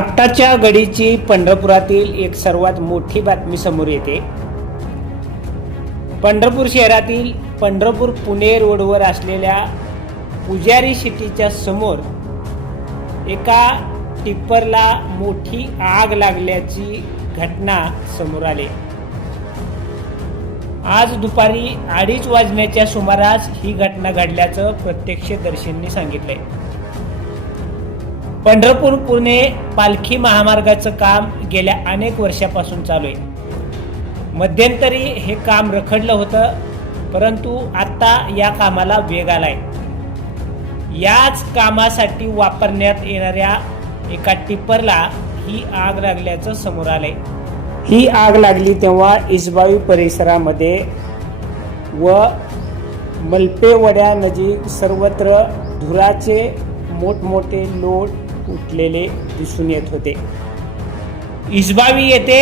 आत्ताच्या घडीची पंढरपुरातील एक सर्वात मोठी बातमी समोर येते। पंढरपूर शहरातील पंढरपूर पुणे रोडवर असलेल्या पुजारी सिटीच्या समोर एका टिप्परला मोठी आग लागल्याची घटना समोर आली। आज दुपारी 2:30 वाजण्याच्या सुमारास ही घटना घडल्याचं प्रत्यक्षदर्शींनी सांगितलंय। पंढरपूर पुणे पालखी महामार्गाचं काम गेल्या अनेक वर्षापासून चालू आहे। मध्यंतरी हे काम रखडलं होतं, परंतु आता या कामाला वेग आलाय। याच कामासाठी वापरण्यात येणाऱ्या एका टिप्परला ही आग लागल्याचं समोर आलंय। ही आग लागली तेव्हा इसबावी परिसरामध्ये व मलपेवड्यानजीक सर्वत्र धुराचे मोठमोठे लोट उठलेले दिसून येत होते। इसबावी येथे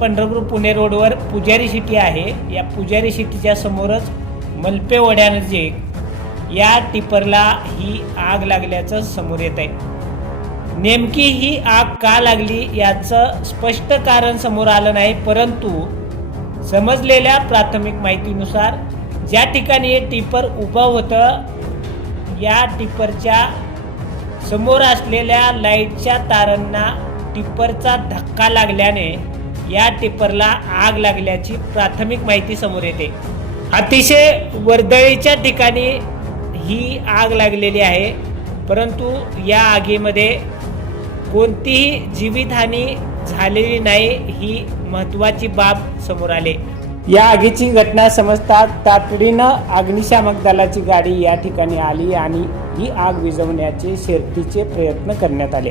पंढरपूर पुणे रोडवर पुजारी सिटी आहे। या पुजारी सिटीच्या समोरच मलपेवड्यानजीक या टिप्परला ही आग लागल्याचं समोर येत आहे। नेमकी ही आग का लागली याचं स्पष्ट कारण समोर आलं नाही, परंतु समजलेल्या प्राथमिक माहितीनुसार ज्या ठिकाणी हे टिप्पर उभं होतं या टिप्परच्या समोर असलेल्या लाईटच्या तारांना टिप्परचा धक्का लागल्याने या टिप्परला आग लागल्याची प्राथमिक माहिती समोर येते। अतिशय वर्दळीच्या ठिकाणी ही आग लागलेली आहे, परंतु या आगीमध्ये कोणतीही जीवितहानी झालेली नाही, ही महत्त्वाची बाब समोर आली। या आगीची घटना समजताच तातडीनं अग्निशामक दलाची गाडी या ठिकाणी आली आणि ही आग विझवण्याचे शर्थीचे प्रयत्न करण्यात आले।